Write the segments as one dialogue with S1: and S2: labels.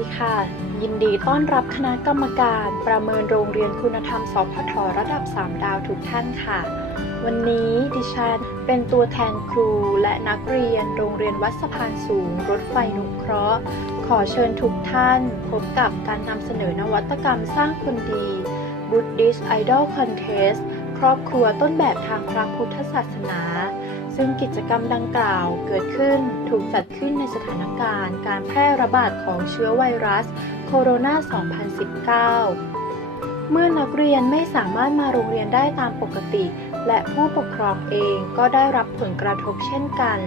S1: ดีค่ะ ยินดีต้อนรับคณะกรรมการประเมินโรงเรียนคุณธรรมสพทระดับ 3 ดาวทุกท่านค่ะ วันนี้ดิฉันเป็นตัวแทนครูและนักเรียนโรงเรียนวัดสะพานสูง รถไฟนุเคราะห์ ขอเชิญทุกท่าน พบกับการนำเสนอนวัตกรรมสร้างคนดี Buddhist Idol Contest ครอบครัวต้นแบบทางพระพุทธศาสนา ซึ่งกิจกรรมดังกล่าวเกิดขึ้น ถูกจัดขึ้นในสถานการณ์การแพร่ระบาดของเชื้อไวรัสโคโรนา 2019 เมื่อนักเรียนไม่สามารถมาโรงเรียนได้ตามปกติ และผู้ปกครองเองก็ได้รับผลกระทบเช่นกัน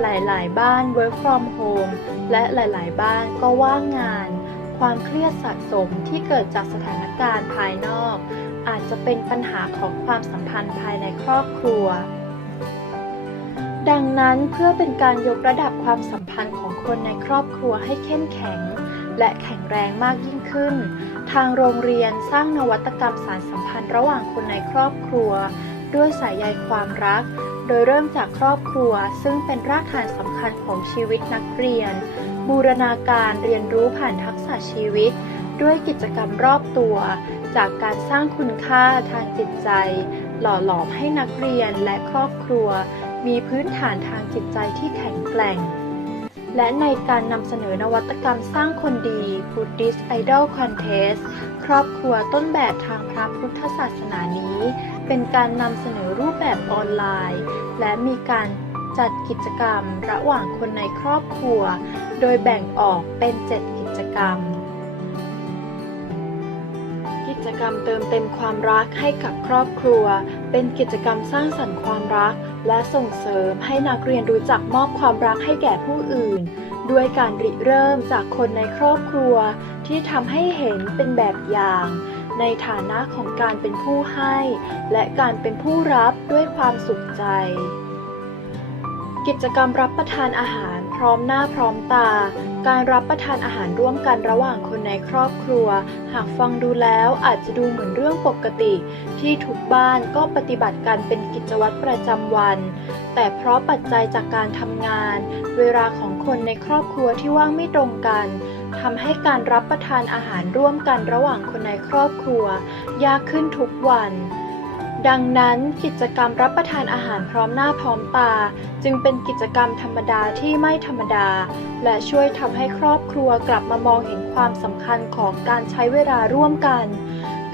S1: หลาย ๆ บ้าน work from home และหลาย ๆ บ้านก็ว่างงาน ความเครียดสะสมที่เกิดจากสถานการณ์ภายนอก อาจจะเป็นปัญหาของความสัมพันธ์ภายในครอบครัว ดังนั้นเพื่อเป็นการยกระดับความสัมพันธ์ของคนในครอบครัวให้เข้มแข็ง และแข็งแรงมากยิ่งขึ้น ทางโรงเรียนสร้างนวัตกรรมสารสัมพันธ์ระหว่างคนในครอบครัว ด้วยสายใยความรัก โดยเริ่มจากครอบครัว ซึ่งเป็นรากฐานสำคัญของชีวิตนักเรียน บูรณาการเรียนรู้ผ่านทักษะชีวิต ด้วยกิจกรรมรอบตัว จากการสร้างคุณค่าทางจิตใจ หล่อหลอมให้นักเรียนและครอบครัว มีพื้นฐานทางจิตใจที่แข็งแกร่ง และในการนำเสนอนวัตกรรมสร้างคนดี Buddhist Idol Contest ครอบครัวต้นแบบทางพระพุทธศาสนานี้ เป็นการนำเสนอรูปแบบออนไลน์ และมีการจัดกิจกรรมระหว่างคนในครอบครัว โดยแบ่งออกเป็น 7 กิจกรรม กิจกรรมเติมเต็มความรักให้กับครอบครัว เป็นกิจกรรมสร้างสรรค์ความรัก และส่งเสริมให้นักเรียนรู้จักมอบความรักให้แก่ผู้อื่น ด้วยการริเริ่มจากคนในครอบครัว ที่ทำให้เห็นเป็นแบบอย่าง ในฐานะของการเป็นผู้ให้ และการเป็นผู้รับด้วยความสุขใจ กิจกรรมรับประทานอาหารพร้อมหน้าพร้อมตา การรับประทานอาหารร่วมกันระหว่างคนในครอบครัว หากฟังดูแล้วอาจจะดูเหมือนเรื่องปกติ ที่ทุกบ้านก็ปฏิบัติกันเป็นกิจวัตรประจำวัน แต่เพราะปัจจัยจากการทำงาน เวลาของคนในครอบครัวที่ว่างไม่ตรงกันทำให้การรับประทานอาหารร่วมกันระหว่างคนในครอบครัว ยากขึ้นทุกวัน ดังนั้นกิจกรรมรับประทานอาหารพร้อมหน้าพร้อมตา จึงเป็นกิจกรรมธรรมดาที่ไม่ธรรมดา และช่วยทำให้ครอบครัวกลับมามองเห็นความสำคัญของการใช้เวลาร่วมกัน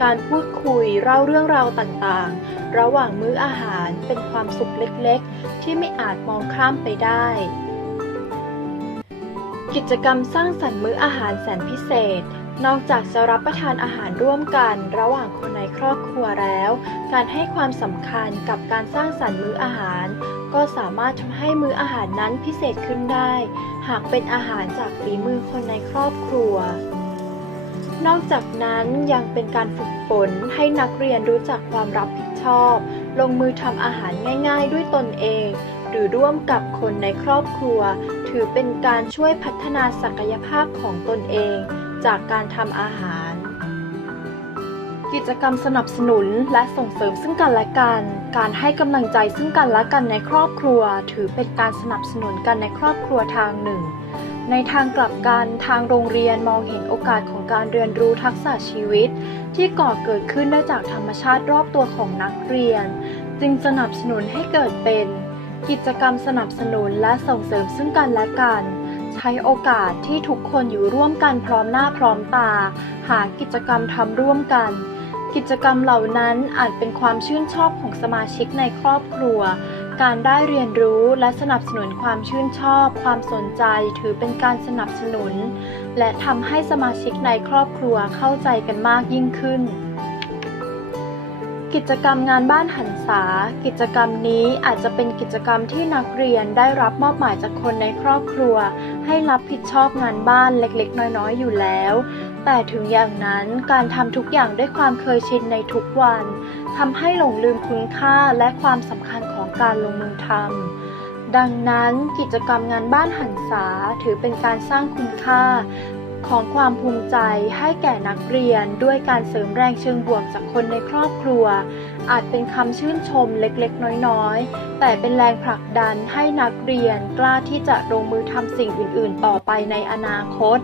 S1: การพูดคุยเล่าเรื่องราวต่างๆ ระหว่างมื้ออาหารเป็นความสุขเล็กๆ ที่ไม่อาจมองข้ามไปได้ กิจกรรมสร้างสรรค์มื้ออาหารแสนพิเศษ นอกจากจะรับประทานอาหารร่วมกันระหว่างคนในครอบครัวแล้ว การให้ความสำคัญกับการสร้างสรรค์มื้ออาหาร ก็สามารถทำให้มื้ออาหารนั้นพิเศษขึ้นได้ หากเป็นอาหารจากฝีมือคนในครอบครัวนอกจากนั้นยังเป็นการฝึกฝนให้นักเรียนรู้จักความรับผิดชอบ ลงมือทำอาหารง่าย ๆ ด้วยตนเอง หรือร่วมกับคนในครอบครัว ถือเป็นการช่วยพัฒนาศักยภาพของตนเอง จากการทำอาหาร กิจกรรมสนับสนุนและส่งเสริมซึ่งกันและกัน การให้กำลังใจซึ่งกันและกันในครอบครัว ถือเป็นการสนับสนุนกันในครอบครัวทางหนึ่ง ในทางกลับกันทางโรงเรียนมองเห็นโอกาสของการเรียนรู้ทักษะชีวิต ที่ก่อเกิดขึ้นได้จากธรรมชาติรอบตัวของนักเรียน จึงสนับสนุนให้เกิดเป็น กิจกรรมสนับสนุนและส่งเสริมซึ่งกันและกัน ใช้โอกาสที่ทุกคนอยู่ร่วมกันพร้อมหน้าพร้อมตา หากิจกรรมทำร่วมกัน กิจกรรมเหล่านั้นอาจเป็นความชื่นชอบของสมาชิกในครอบครัว การได้เรียนรู้และสนับสนุนความชื่นชอบ ความสนใจถือเป็นการสนับสนุน และทำให้สมาชิกในครอบครัวเข้าใจกันมากยิ่งขึ้นกิจกรรมงานบ้านหันษา กิจกรรมนี้อาจจะเป็นกิจกรรมที่นักเรียนได้รับมอบหมายจากคนในครอบครัว ให้รับผิดชอบงานบ้านเล็กๆ น้อยๆ อยู่แล้ว แต่ถึงอย่างนั้นการทำทุกอย่างด้วยความเคยชินในทุกวันทำให้หลงลืมคุณค่าและความสำคัญของการลงมือทำดังนั้นกิจกรรมงานบ้านหันษาถือเป็นการสร้างคุณค่า ของความภูมิใจให้แก่นักเรียนด้วยการเสริมแรงเชิงบวกจากคนในครอบครัว อาจเป็นคำชื่นชมเล็กๆ น้อยๆ แต่เป็นแรงผลักดันให้นักเรียนกล้าที่จะลงมือทำสิ่งอื่นๆ ต่อไปในอนาคต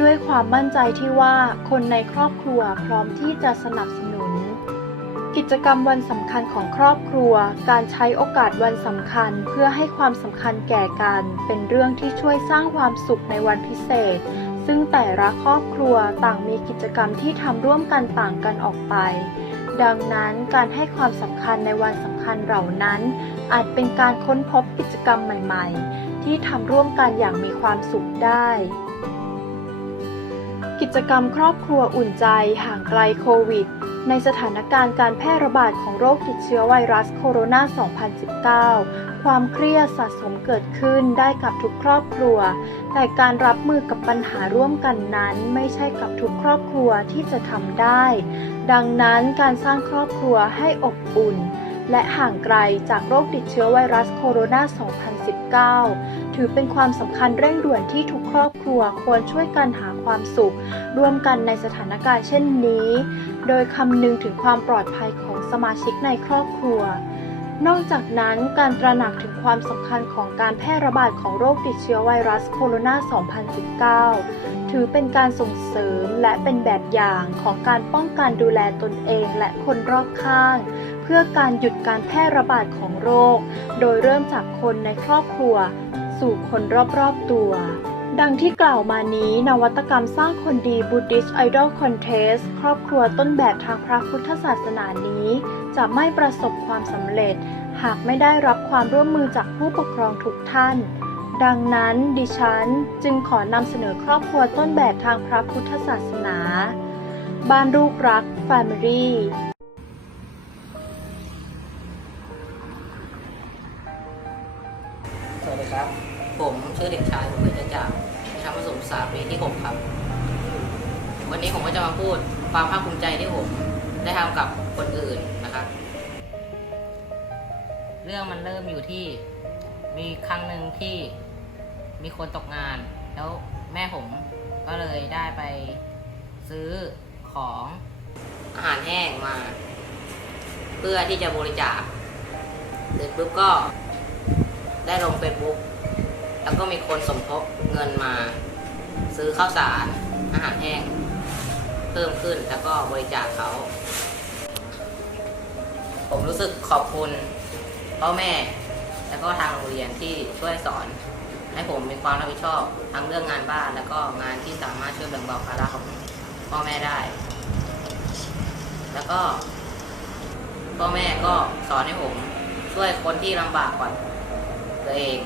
S1: ด้วยความมั่นใจที่ว่าคนในครอบครัวพร้อมที่จะสนับสนุนกิจกรรมวันสำคัญของครอบครัว การใช้โอกาสวันสำคัญเพื่อให้ความสำคัญแก่กัน เป็นเรื่องที่ช่วยสร้างความสุขในวันพิเศษ ซึ่งแต่ละครอบครัวต่างมีกิจกรรมที่ทำร่วมกันต่างกันออกไป ดังนั้นการให้ความสำคัญในวันสำคัญเหล่านั้น อาจเป็นการค้นพบกิจกรรมใหม่ๆ ที่ทำร่วมกันอย่างมีความสุขได้ กิจกรรมครอบครัวอุ่นใจห่างไกลโควิด ในสถานการณ์การแพร่ระบาดของโรคติดเชื้อไวรัสโคโรนา 2019 ความเครียดสะสมเกิดขึ้นได้กับทุกครอบครัว แต่การรับมือกับปัญหาร่วมกันนั้นไม่ใช่กับทุกครอบครัวที่จะทำได้ ดังนั้นการสร้างครอบครัวให้อบอุ่น และห่างไกลจากโรคติดเชื้อไวรัสโคโรนา 2019 ถือเป็นความสำคัญเร่งด่วนที่ทุกครอบครัวควรช่วยกันหาความสุข ร่วมกันในสถานการณ์เช่นนี้ โดยคำนึงถึงความปลอดภัยของสมาชิกในครอบครัวนอกจากนั้นการตระหนักถึงความสำคัญของการแพร่ระบาดของโรคติดเชื้อไวรัสโคโรนา 2019 ถือเป็นการส่งเสริมและเป็นแบบอย่างของการป้องกันดูแลตนเองและคนรอบข้าง เพื่อการหยุดการแพร่ระบาดของโรค โดยเริ่มจากคนในครอบครัว สู่คนรอบๆตัว ดังที่กล่าวมานี้นวัตกรรมสร้างคนดี Buddhist Idol Contest ครอบครัวต้นแบบทางพระพุทธศาสนานี้ จะไม่ประสบความสำเร็จ หากไม่ได้รับความร่วมมือจากผู้ปกครองทุกท่าน ดังนั้นดิฉันจึงขอนำเสนอครอบครัวต้นแบบทางพระพุทธศาสนา บ้านลูกรัก Family
S2: สวัสดีครับ ผมชื่อเด็กชายผมเป็นจากชั้นประถมศึกษาปีที่6ครับ วันนี้ผมก็จะมาพูดความภาคภูมิใจที่ผมได้ทำกับคนอื่นนะครับ เรื่องมันเริ่มอยู่ที่มีครั้งหนึ่งที่มีคนตกงาน แล้วแม่ผมก็เลยได้ไปซื้อของอาหารแห้งมา เพื่อที่จะบริจาคเสร็จปุ๊บก็ได้ลงเฟซบุ๊ก แล้วก็มีคนสมทบเงินมา ซื้อข้าวสารอาหารแห้ง เพิ่มขึ้นแล้วก็บริจาคเขา ผมรู้สึกขอบคุณพ่อแม่ แล้วก็ทางโรงเรียนที่ช่วยสอน ให้ผมมีความรับผิดชอบทั้งเรื่องงานบ้าน แล้วก็งานที่สามารถช่วยแบ่งเบาภาระของพ่อแม่ได้ แล้วก็พ่อแม่ก็สอนให้ผมช่วยคนที่ลำบากกว่าตัวเอง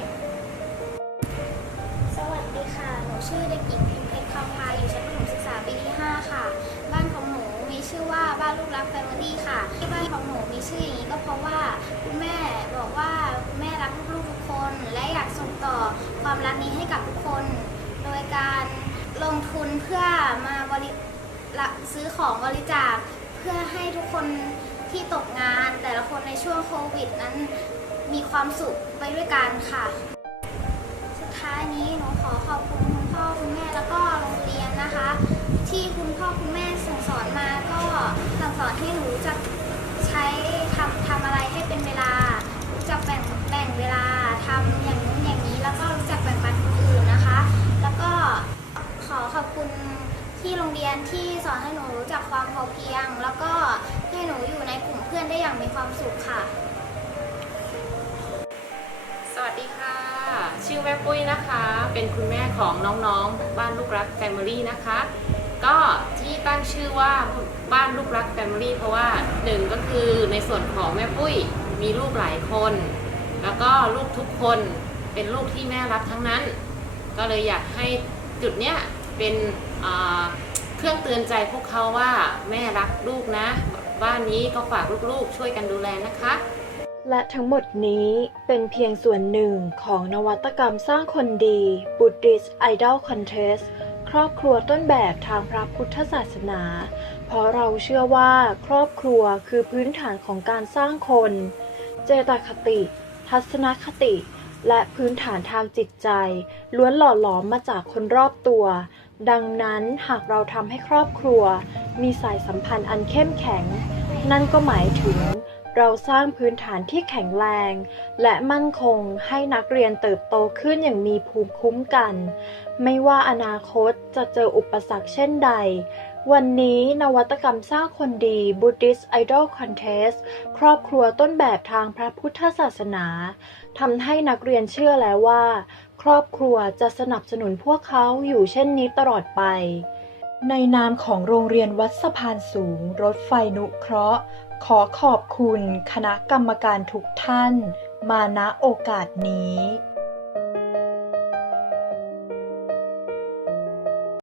S3: ชื่อเด็กหญิงพิมเพชรคำพาอยู่ชั้นประถมศึกษาปีที่ 5 ค่ะ บ้านของหนูมีชื่อว่าบ้านลูกรักแฟมิลี่ค่ะ ที่บ้านของหนูมีชื่ออย่างนี้ก็เพราะว่าคุณแม่บอกว่าคุณแม่รักลูกๆทุกคน และอยากส่งต่อความรักนี้ให้กับทุกคน โดยการลงทุนเพื่อมาบริซื้อของบริจาคเพื่อให้ทุกคนที่ตกงานแต่ละคนในช่วงโควิดนั้นมีความสุขไปด้วยกันค่ะ สุดท้ายนี้หนูขอขอบคุณ คุณแม่แล้วก็โรงเรียนนะคะ ที่คุณพ่อคุณแม่ส่งสอนมาก็สั่งสอนให้หนูจักใช้ทำทำอะไรให้เป็นเวลารู้จักแบ่งแบ่งเวลาทำอย่างนู้นอย่างนี้ แล้วก็รู้จักแบ่งปันคนอื่นนะคะ แล้วก็ขอขอบคุณที่โรงเรียนที่สอนให้หนูรู้จักความพอเพียง แล้วก็ให้หนูอยู่ในกลุ่มเพื่อนได้อย่างมีความสุขค่ะ
S4: สวัสดีค่ะ ชื่อแม่ปุ้ยนะคะ เป็นคุณแม่ของน้องๆ บ้านลูกรักแฟมิลี่นะคะ ก็ที่ตั้งชื่อว่าบ้านลูกรักแฟมิลี่เพราะว่าหนึ่งก็คือในส่วนของแม่ปุ้ยมีลูกหลายคน แล้วก็ลูกทุกคนเป็นลูกที่แม่รักทั้งนั้น ก็เลยอยากให้จุดเนี้ยเป็นเครื่องเตือนใจพวกเขาว่าแม่รักลูกนะ บ้านนี้ก็ฝากลูกๆ ช่วยกันดูแลนะคะ
S1: และทั้งหมดนี้เป็นเพียงส่วนหนึ่งของนวัตกรรมสร้างคนดี Buddhist Idol Contest ครอบครัวต้นแบบทางพระพุทธศาสนา เพราะเราเชื่อว่าครอบครัวคือพื้นฐานของการสร้างคน เจตคติ ทัศนคติ และพื้นฐานทางจิตใจ ล้วนหล่อหลอมมาจากคนรอบตัว ดังนั้นหากเราทำให้ครอบครัว มีสายสัมพันธ์อันเข้มแข็ง นั่นก็หมายถึง เราสร้างพื้นฐานที่แข็งแรง และมั่นคงให้นักเรียนเติบโตขึ้นอย่างมีภูมิคุ้มกัน ไม่ว่าอนาคตจะเจออุปสรรคเช่นใด วันนี้นวัตกรรมสร้างคนดี Buddhist Idol Contest ครอบครัวต้นแบบทางพระพุทธศาสนาทำให้นักเรียนเชื่อแล้วว่า ครอบครัวจะสนับสนุนพวกเขาอยู่เช่นนี้ตลอดไปในนามของโรงเรียนวัดสะพานสูง รถไฟนุเคราะห์ ขอขอบคุณคณะกรรมการทุกท่านมาณโอกาสนี้